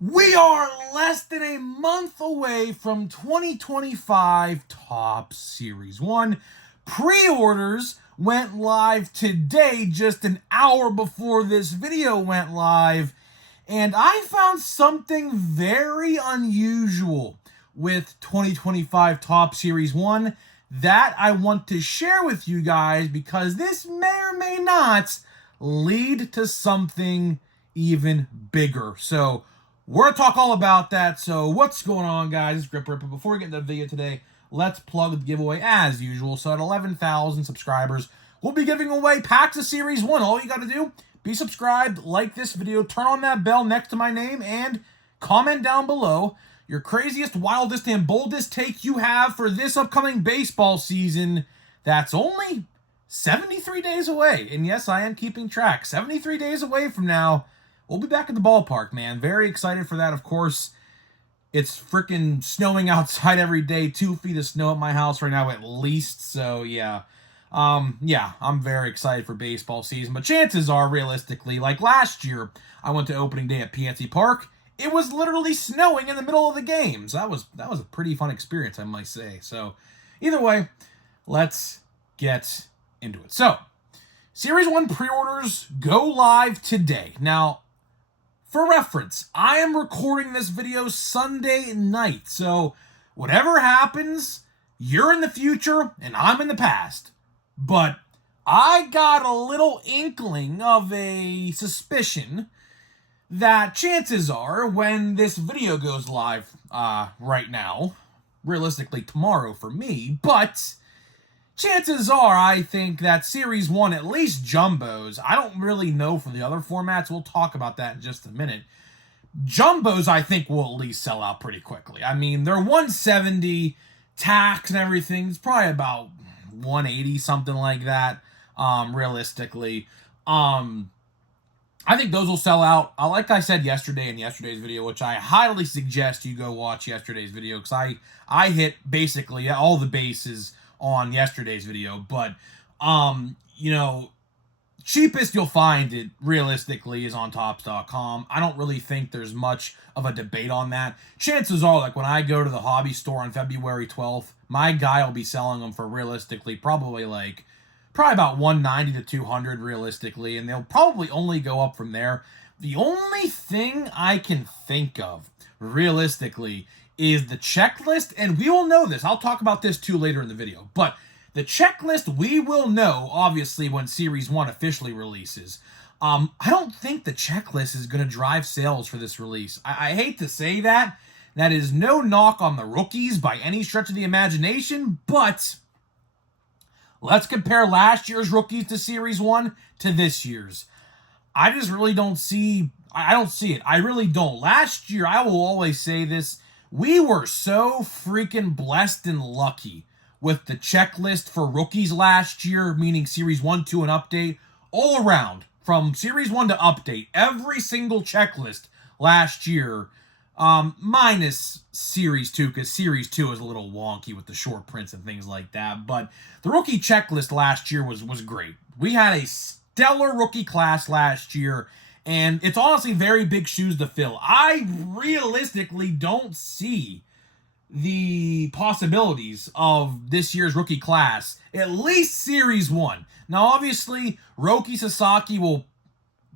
We are less than a month away from 2025 Topps Series 1. Pre-orders went live today, just an hour before this video went live. And I found something very unusual with 2025 Topps Series 1 that I want to share with you guys because this may or may not lead to something even bigger. So we're going to talk all about that. So what's going on, guys? It's Grip Ripper. Before we get into the video today, let's plug the giveaway as usual. So at 11,000 subscribers, we'll be giving away packs of Series 1. All you got to do, be subscribed, like this video, turn on that bell next to my name, and comment down below your craziest, wildest, and boldest take you have for this upcoming baseball season. That's only 73 days away. And yes, I am keeping track. 73 days away from now, we'll be back at the ballpark, man. Very excited for that, of course. It's freaking snowing outside every day. 2 feet of snow at my house right now at least. So, yeah. I'm very excited for baseball season. But chances are, realistically, like last year, I went to opening day at PNC Park. It was literally snowing in the middle of the games. That was a pretty fun experience, I might say. So, either way, let's get into it. So, Series 1 pre-orders go live today. Now, for reference, I am recording this video Sunday night, so whatever happens, you're in the future and I'm in the past. But I got a little inkling of a suspicion that chances are when this video goes live right now, realistically tomorrow for me, but chances are, I think that Series 1, at least Jumbos, I don't really know for the other formats, we'll talk about that in just a minute. Jumbos, I think, will at least sell out pretty quickly. I mean, they're 170, tax and everything, it's probably about 180, something like that, realistically. I think those will sell out. Like I said yesterday in yesterday's video, which I highly suggest you go watch yesterday's video, because I hit basically all the bases on yesterday's video. But cheapest you'll find it realistically is on Topps.com. I don't really think there's much of a debate on that. Chances are, like when I go to the hobby store on February 12th, my guy will be selling them for realistically probably about 190 to 200 realistically, and they'll probably only go up from there. The only thing I can think of realistically is the checklist, and we will know this. I'll talk about this too later in the video, but the checklist we will know obviously when Series 1 officially releases. I don't think the checklist is going to drive sales for this release. I hate to say that. That is no knock on the rookies by any stretch of the imagination, but let's compare last year's rookies to Series 1 to this year's. I just really don't see... I don't see it. I really don't. Last year, I will always say this, we were so freaking blessed and lucky with the checklist for rookies last year, meaning Series 1, 2, and Update, all around, from Series 1 to Update, every single checklist last year, minus Series 2, because Series 2 is a little wonky with the short prints and things like that, but the rookie checklist last year was great. We had a stellar rookie class last year, and it's honestly very big shoes to fill. I realistically don't see the possibilities of this year's rookie class, at least Series 1. Now, obviously, Roki Sasaki will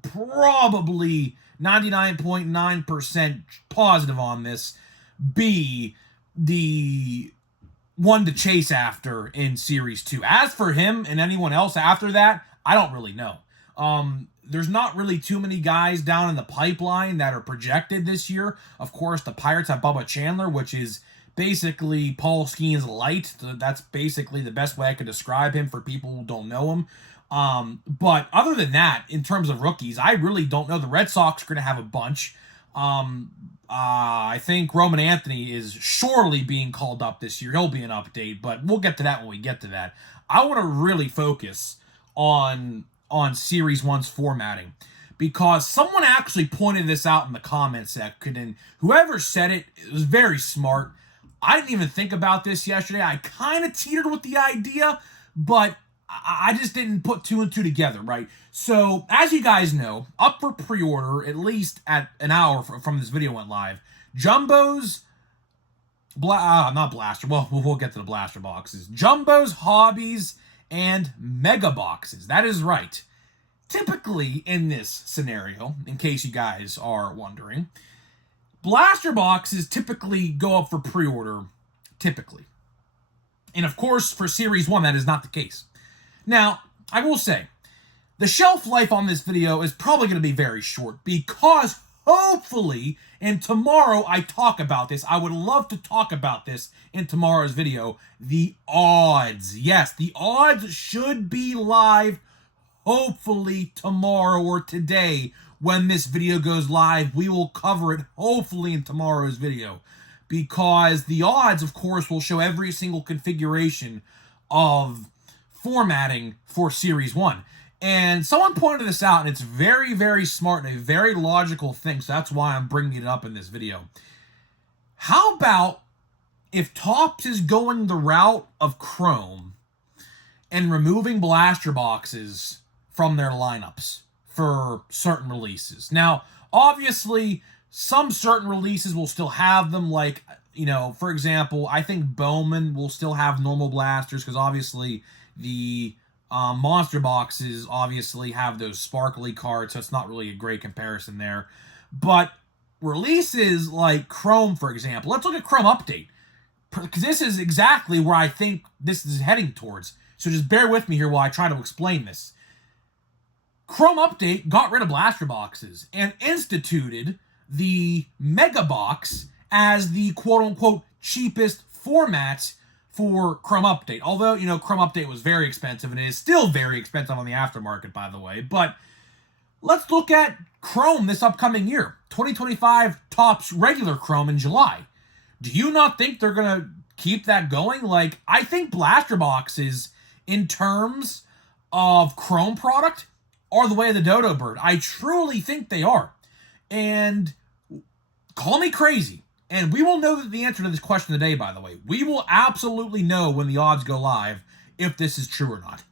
probably 99.9% positive on this be the one to chase after in Series 2. As for him and anyone else after that, I don't really know. There's not really too many guys down in the pipeline that are projected this year. Of course, the Pirates have Bubba Chandler, which is basically Paul Skeens light. That's basically the best way I could describe him for people who don't know him. But other than that, in terms of rookies, I really don't know. The Red Sox are going to have a bunch. I think Roman Anthony is surely being called up this year. He'll be an update, but we'll get to that when we get to that. I want to really focus on Series 1's formatting, because someone actually pointed this out in the comment section, and whoever said it was very smart. I didn't even think about this yesterday. I kind of teetered with the idea, but I just didn't put two and two together, right? So, as you guys know, up for pre-order, at least at an hour from this video went live, Jumbo's, not Blaster, well, we'll get to the Blaster boxes. Jumbo's, Hobbies, and Mega Boxes. That is right. Typically, in this scenario, in case you guys are wondering, Blaster boxes typically go up for pre-order, typically. And of course, for Series 1, that is not the case. Now, I will say, the shelf life on this video is probably going to be very short because hopefully, and tomorrow I talk about this, I would love to talk about this in tomorrow's video, the odds. Yes, the odds should be live hopefully tomorrow or today when this video goes live. We will cover it hopefully in tomorrow's video because the odds, of course, will show every single configuration of formatting for Series 1. And someone pointed this out, and it's very, very smart and a very logical thing, so that's why I'm bringing it up in this video. How about if Topps is going the route of Chrome and removing blaster boxes from their lineups for certain releases? Now, obviously, some certain releases will still have them, like, you know, for example, I think Bowman will still have normal blasters because obviously the monster boxes obviously have those sparkly cards, so it's not really a great comparison there. But releases like Chrome, for example, let's look at Chrome Update, because this is exactly where I think this is heading towards. So just bear with me here while I try to explain this. Chrome Update got rid of blaster boxes and instituted the Mega Box as the quote-unquote cheapest format for Chrome Update. Although, you know, Chrome Update was very expensive, and it is still very expensive on the aftermarket, by the way. But let's look at Chrome this upcoming year. 2025 Topps regular Chrome in July. Do you not think they're going to keep that going? Like, I think blaster boxes, in terms of Chrome product, are the way of the dodo bird. I truly think they are. And call me crazy. And we will know the answer to this question today, by the way. We will absolutely know when the odds go live if this is true or not.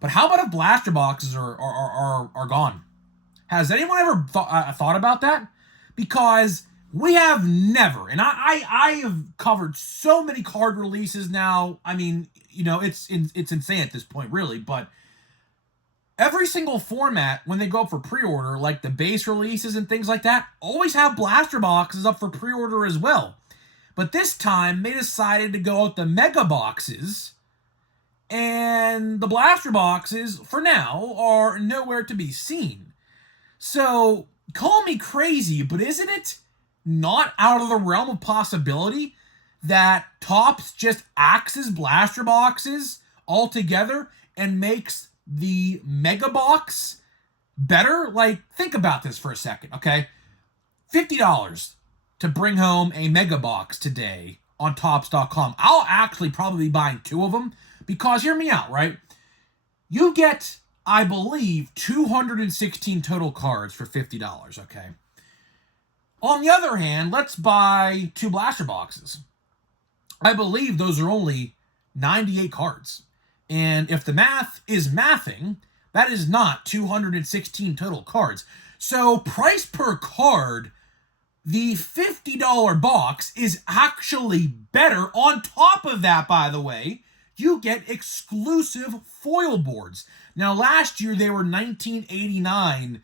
But how about if blaster boxes are gone? Has anyone ever thought about that? Because we have never, and I have covered so many card releases now. I mean, you know, it's insane at this point, really. But every single format, when they go up for pre-order, like the base releases and things like that, always have blaster boxes up for pre-order as well. But this time, they decided to go out the Mega Boxes, and the blaster boxes, for now, are nowhere to be seen. So, call me crazy, but isn't it not out of the realm of possibility that Topps just axes blaster boxes altogether and makes the Mega Box better? Like, think about this for a second, okay? $50 to bring home a Mega Box today on Topps.com. I'll actually probably be buying two of them because, hear me out, right? You get, I believe, 216 total cards for $50, okay? On the other hand, let's buy two blaster boxes. I believe those are only 98 cards. And if the math is mathing, that is not 216 total cards. So price per card, the $50 box is actually better. On top of that, by the way, you get exclusive foil boards. Now, last year they were $19.89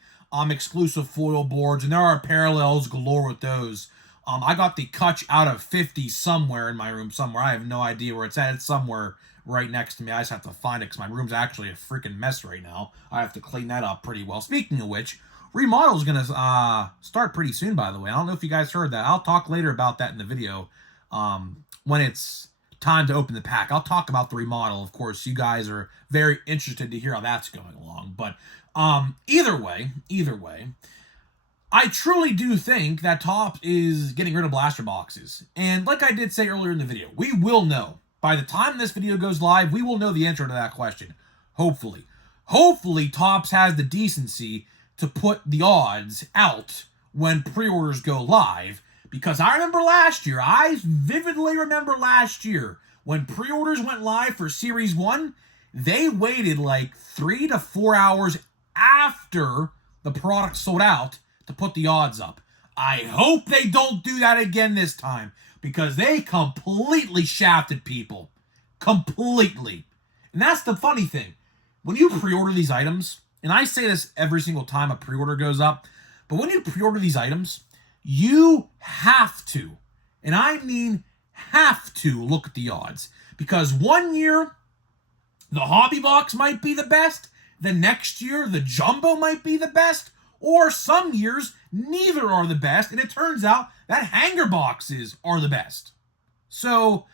exclusive foil boards, and there are parallels galore with those. I got the Kutch out of 50 somewhere in my room somewhere. I have no idea where it's at. It's somewhere right next to me. I just have to find it because my room's actually a freaking mess right now. I have to clean that up pretty well. Speaking of which, remodel is going to start pretty soon, by the way. I don't know if you guys heard that. I'll talk later about that in the video when it's time to open the pack. I'll talk about the remodel. Of course, you guys are very interested to hear how that's going along. But either way, I truly do think that Topps is getting rid of blaster boxes. And like I did say earlier in the video, we will know. By the time this video goes live, we will know the answer to that question. Hopefully. Hopefully, Topps has the decency to put the odds out when pre-orders go live. Because I remember last year, I vividly remember last year, when pre-orders went live for Series 1, they waited like 3 to 4 hours after the product sold out to put the odds up. I hope they don't do that again this time, because they completely shafted people. Completely. And that's the funny thing. When you pre-order these items, and I say this every single time a pre-order goes up, but when you pre-order these items, you have to, and I mean have to, look at the odds. Because one year, the hobby box might be the best, the next year, the jumbo might be the best, or some years, neither are the best, and it turns out that hanger boxes are the best. So,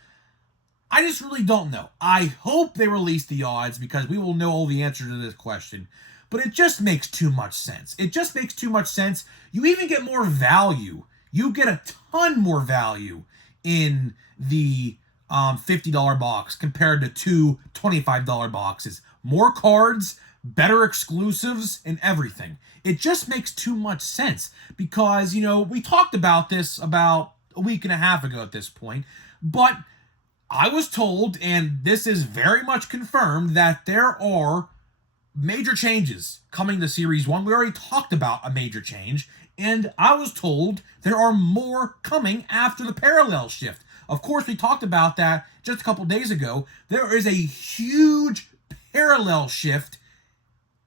I just really don't know. I hope they release the odds, because we will know all the answers to this question. But it just makes too much sense. It just makes too much sense. You even get more value. You get a ton more value in the $50 box compared to two $25 boxes. More cards, better exclusives, and everything. It just makes too much sense, because, we talked about this about a week and a half ago at this point, but I was told, and this is very much confirmed, that there are major changes coming to Series 1. We already talked about a major change, and I was told there are more coming after the parallel shift. Of course, we talked about that just a couple days ago. There is a huge parallel shift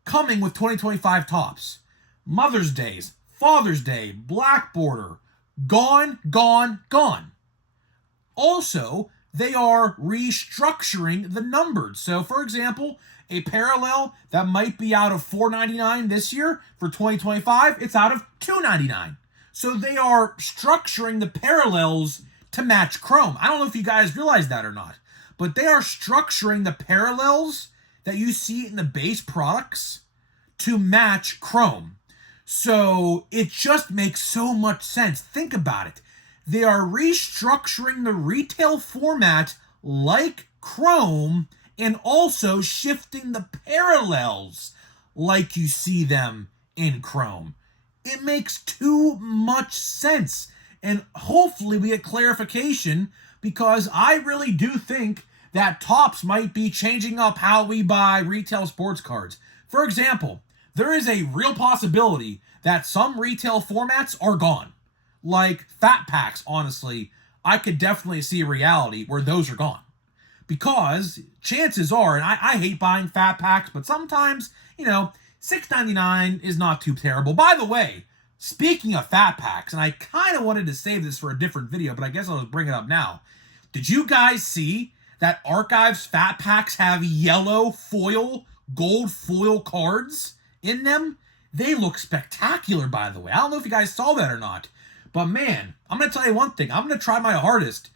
coming with 2025 Topps. Mother's Days, Father's Day, Black Border, gone, gone, gone. Also, they are restructuring the numbered. So, for example, a parallel that might be out of $4.99 this year for 2025, it's out of $2.99. So they are structuring the parallels to match Chrome. I don't know if you guys realize that or not, but they are structuring the parallels that you see in the base products to match Chrome. So it just makes so much sense. Think about it. They are restructuring the retail format like Chrome, and also shifting the parallels like you see them in Chrome. It makes too much sense. And hopefully we get clarification, because I really do think that Topps might be changing up how we buy retail sports cards. For example, there is a real possibility that some retail formats are gone. Like Fat Packs, honestly, I could definitely see a reality where those are gone. Because chances are, and I hate buying Fat Packs, but sometimes, $6.99 is not too terrible. By the way, speaking of Fat Packs, and I kind of wanted to save this for a different video, but I guess I'll just bring it up now. Did you guys see that Archives Fat Packs have yellow foil, gold foil cards in them? They look spectacular, by the way. I don't know if you guys saw that or not. But man, I'm going to tell you one thing. I'm going to try my hardest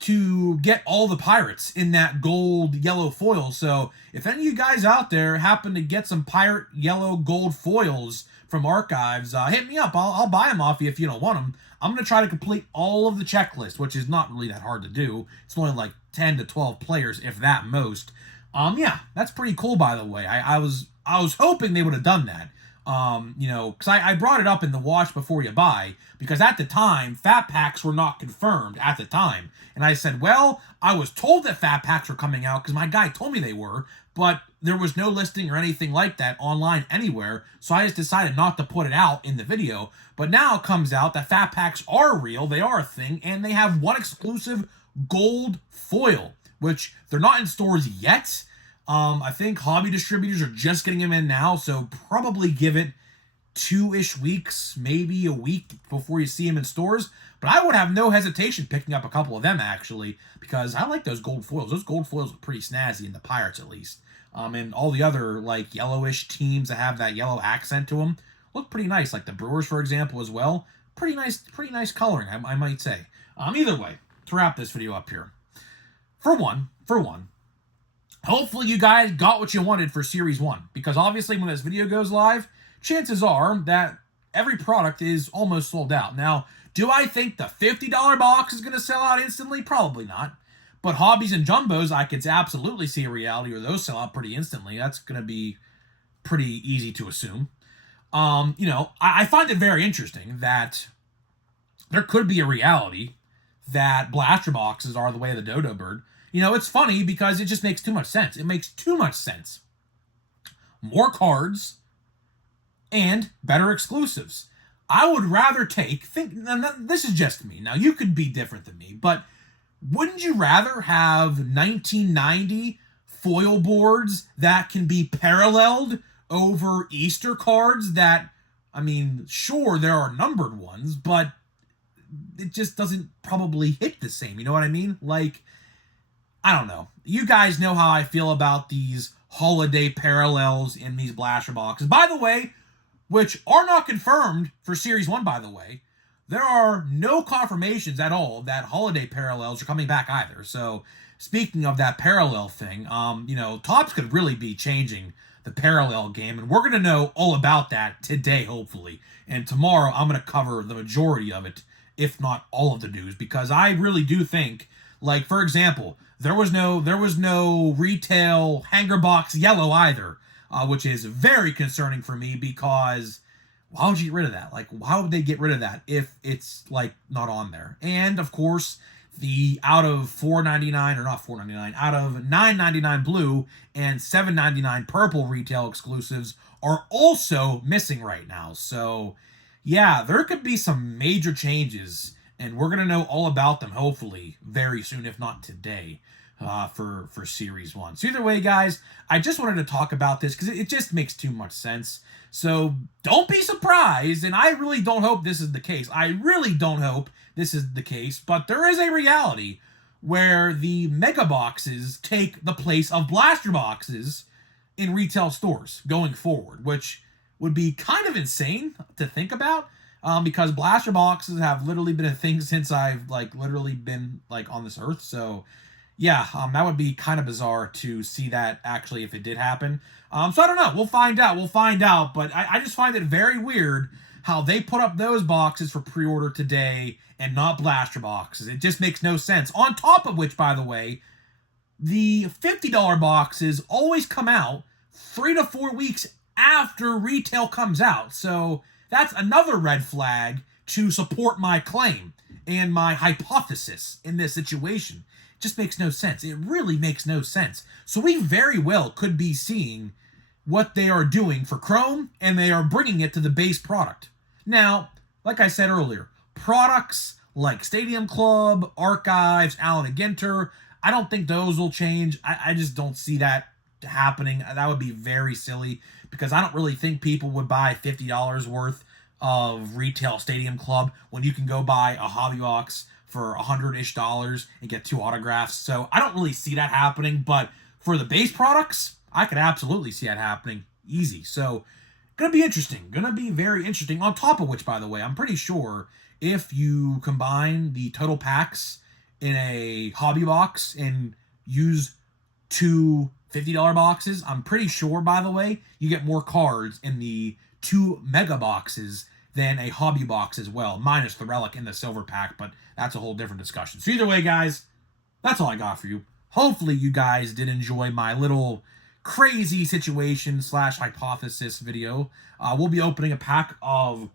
to get all the Pirates in that gold yellow foil. So if any of you guys out there happen to get some Pirate yellow gold foils from Archives, hit me up. I'll buy them off you if you don't want them. I'm going to try to complete all of the checklist, which is not really that hard to do. It's only like 10 to 12 players, if that most. Yeah, that's pretty cool, by the way. I was hoping they would have done that. Because I brought it up in the watch before you buy, because at the time, Fat Packs were not confirmed at the time. And I said, well, I was told that Fat Packs were coming out because my guy told me they were, but there was no listing or anything like that online anywhere, so I just decided not to put it out in the video. But now it comes out that Fat Packs are real, they are a thing, and they have one exclusive gold foil, which they're not in stores yet. I think hobby distributors are just getting them in now, so probably give it 2-ish weeks, maybe a week before you see them in stores. But I would have no hesitation picking up a couple of them, actually, because I like those gold foils. Those gold foils look pretty snazzy in the Pirates, at least. And all the other, like, yellowish teams that have that yellow accent to them look pretty nice. Like the Brewers, for example, as well. Pretty nice coloring, I might say. Either way, to wrap this video up here. For one, hopefully you guys got what you wanted for Series 1. Because obviously when this video goes live, chances are that every product is almost sold out. Now, do I think the $50 box is going to sell out instantly? Probably not. But hobbies and jumbos, I could absolutely see a reality where those sell out pretty instantly. That's going to be pretty easy to assume. I find it very interesting that there could be a reality that blaster boxes are the way of the dodo bird. It's funny because it just makes too much sense. It makes too much sense. More cards and better exclusives. I would rather this is just me. Now, you could be different than me, but wouldn't you rather have 1990 foil boards that can be paralleled over Easter cards that, sure, there are numbered ones, but it just doesn't probably hit the same. You know what I mean? Like, I don't know. You guys know how I feel about these holiday parallels in these blaster boxes. By the way, which are not confirmed for Series 1, by the way. There are no confirmations at all that holiday parallels are coming back either. So, speaking of that parallel thing, Topps could really be changing the parallel game, and we're going to know all about that today, hopefully. And tomorrow, I'm going to cover the majority of it, if not all of the news, because I really do think, like, for example, there was no retail hanger box yellow either. Which is very concerning for me because why would you get rid of that? Like, why would they get rid of that if it's, like, not on there? And, of course, the out of $9.99 blue and $7.99 purple retail exclusives are also missing right now. So, yeah, there could be some major changes, and we're going to know all about them, hopefully, very soon, if not today. For Series 1. So either way, guys, I just wanted to talk about this because it just makes too much sense. So don't be surprised, and I really don't hope this is the case. But there is a reality where the mega boxes take the place of blaster boxes in retail stores going forward, which would be kind of insane to think about. Because blaster boxes have literally been a thing since I've, literally been, on this earth. So, yeah, that would be kind of bizarre to see that actually if it did happen. So I don't know. We'll find out. But I just find it very weird how they put up those boxes for pre-order today and not blaster boxes. It just makes no sense. On top of which, by the way, the $50 boxes always come out 3 to 4 weeks after retail comes out. So that's another red flag to support my claim and my hypothesis in this situation. Just makes no sense. It really makes no sense. So we very well could be seeing what they are doing for Chrome, and they are bringing it to the base product. Now, like I said earlier, products like Stadium Club, Archives, Allen & Ginter, I don't think those will change. I just don't see that happening. That would be very silly because I don't really think people would buy $50 worth of retail Stadium Club when you can go buy a hobby box for $100-ish and get 2 autographs. So I don't really see that happening, but for the base products, I could absolutely see that happening easy. So gonna be interesting. Gonna be very interesting. On top of which, by the way, I'm pretty sure if you combine the total packs in a hobby box and use 2 $50 boxes, I'm pretty sure, by the way, you get more cards in the 2 mega boxes than a hobby box as well, minus the relic in the silver pack, but that's a whole different discussion. So either way, guys, that's all I got for you. Hopefully you guys did enjoy my little crazy situation / hypothesis video. We'll be opening a pack of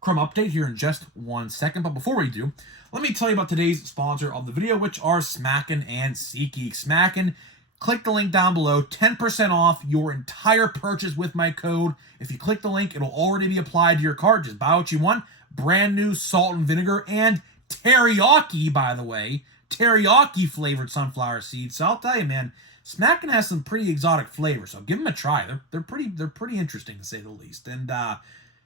Chrome Update here in just 1 second, but before we do, let me tell you about today's sponsor of the video, which are Smackin' and SeatGeek. Smackin', click the link down below, 10% off your entire purchase with my code. If you click the link, it'll already be applied to your cart. Just buy what you want. Brand new salt and vinegar and teriyaki, by the way. Teriyaki flavored sunflower seeds. So I'll tell you, man, Smackin' has some pretty exotic flavors. So give them a try. They're pretty interesting to say the least. And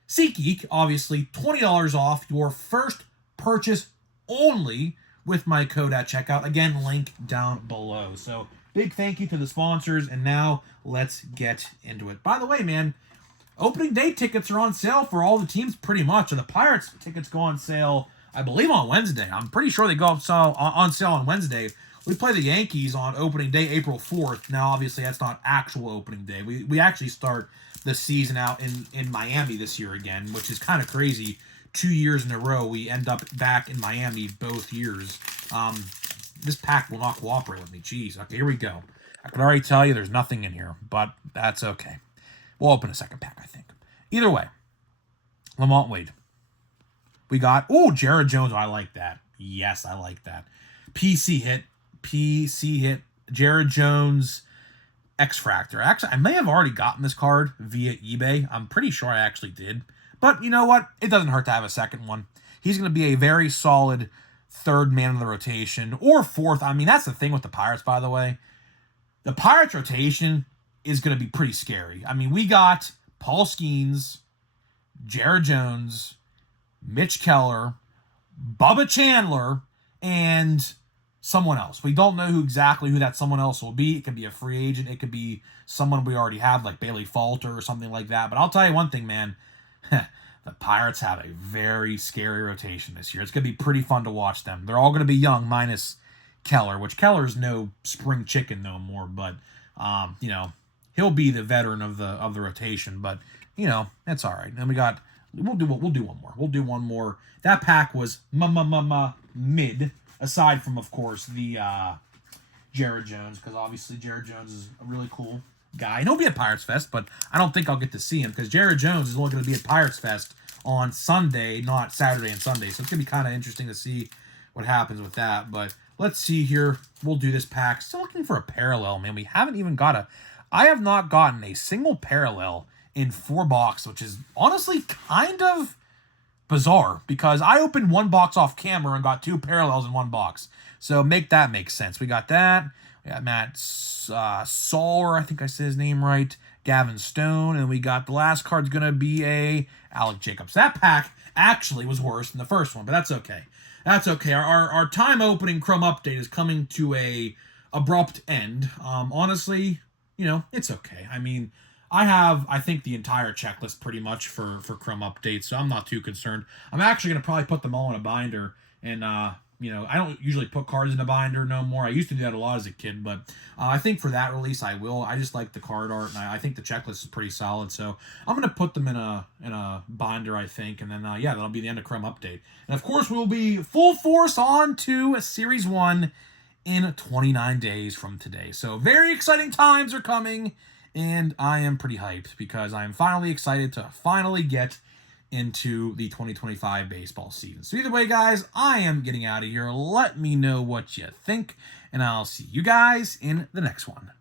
SeatGeek, obviously, $20 off your first purchase only with my code at checkout. Again, link down below. So big thank you to the sponsors, and now let's get into it. By the way, man, opening day tickets are on sale for all the teams pretty much. And the Pirates tickets go on sale, I believe, on Wednesday. I'm pretty sure they go on sale on Wednesday. We play the Yankees on opening day, April 4th. Now, obviously, that's not actual opening day. We actually start the season out in Miami this year again, which is kind of crazy. 2 years in a row, we end up back in Miami both years. This pack will not cooperate with me. Jeez. Okay, here we go. I can already tell you there's nothing in here, but that's okay. We'll open a second pack, I think. Either way, Lamont Wade. We got, Jared Jones. I like that. Yes, I like that. PC hit. PC hit Jared Jones X-Fractor. Actually, I may have already gotten this card via eBay. I'm pretty sure I actually did. But you know what? It doesn't hurt to have a second one. He's going to be a very solid third man of the rotation, or fourth. I mean, that's the thing with the Pirates, by the way. The Pirates rotation is going to be pretty scary. I mean, we got Paul Skeens, Jared Jones, Mitch Keller, Bubba Chandler, and someone else. We don't know exactly who that someone else will be. It could be a free agent. It could be someone we already have, like Bailey Falter or something like that. But I'll tell you one thing, man. The Pirates have a very scary rotation this year. It's going to be pretty fun to watch them. They're all going to be young, minus Keller, which Keller's no spring chicken no more. But, he'll be the veteran of the rotation. But, that's all right. Then we'll do one more. We'll do one more. That pack was mid. Aside from, of course, the Jared Jones, because obviously Jared Jones is a really cool guy. And he'll be at Pirates Fest, but I don't think I'll get to see him because Jared Jones is only going to be at Pirates Fest on Sunday, not Saturday and Sunday. So it's going to be kind of interesting to see what happens with that. But let's see here. We'll do this pack. Still looking for a parallel, man. We haven't even got I have not gotten a single parallel in 4 box, which is honestly kind of bizarre because I opened 1 box off camera and got 2 parallels in 1 box. So make sense. We got that. We got Matt Soler, I think I said his name right. Gavin Stone, and we got the last card's gonna be a Alec Jacobs. That pack actually was worse than the first one, but that's okay. That's okay. Our time opening Chrome update is coming to a abrupt end. Honestly, it's okay. I mean, I have, I think, the entire checklist pretty much for Chrome updates, so I'm not too concerned. I'm actually going to probably put them all in a binder, and, I don't usually put cards in a binder no more. I used to do that a lot as a kid, but I think for that release I will. I just like the card art, and I think the checklist is pretty solid, so I'm going to put them in a binder, I think, and then, that'll be the end of Chrome update. And, of course, we'll be full force on to Series 1 in 29 days from today. So very exciting times are coming. And I am pretty hyped because I'm finally excited to finally get into the 2025 baseball season. So either way, guys, I am getting out of here. Let me know what you think, and I'll see you guys in the next one.